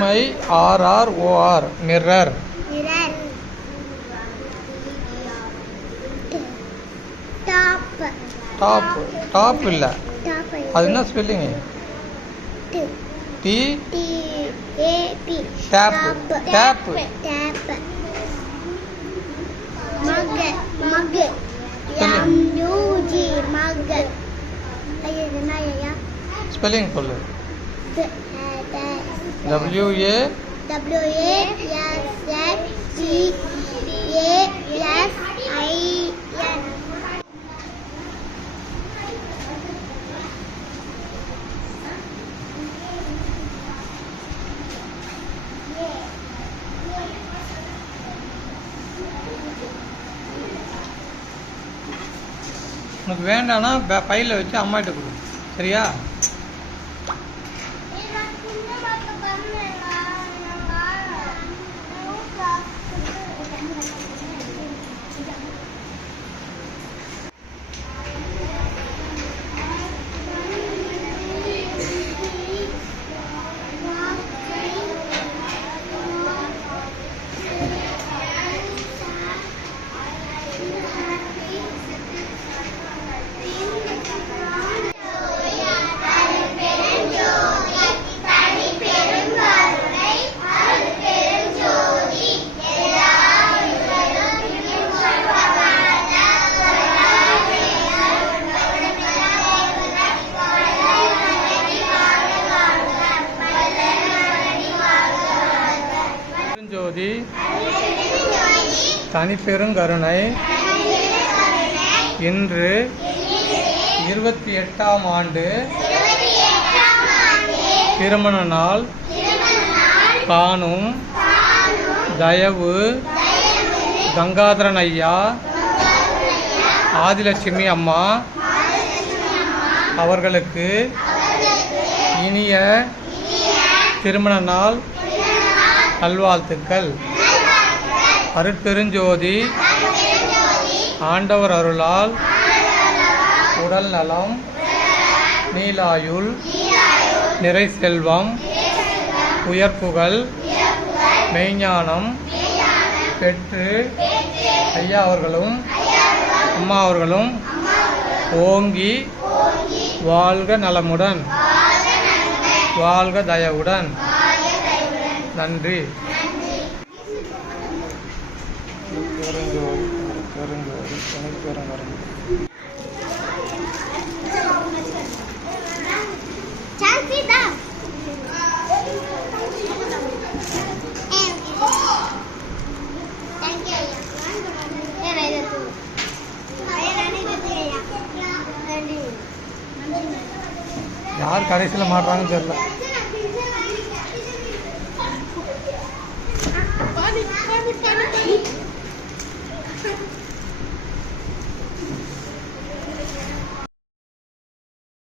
MIRROR mirror. Top. Top இல்ல, அது என்ன spelling? T tape. Tape. Spelling சொல்லு. WA உனக்கு வேண்டாம்னா பையில் வச்சு அம்மாகிட்ட கொடு, சரியா? ஜோதி தனிப்பெருங்கருணை இன்று 28ஆம் ஆண்டு திருமண நாள் காணும் தயவு கங்காதரன் ஐயா, ஆதிலட்சுமி அம்மா அவர்களுக்கு இனிய திருமண நாள் நல்வாழ்த்துக்கள். அருட்பெருஞ்சோதி ஆண்டவர் அருளால் உடல் நலம், நீலாயுள், நிறை செல்வம், உயர்ப்புகள், மெய்ஞானம் பெற்று ஐயா அவர்களும் அம்மா அவர்களும் ஓங்கி வாழ்க நலமுடன், வாழ்க தயவுடன். நன்றி. யார் கடைசியில் மாட்டுறாங்கன்னு தெரியல.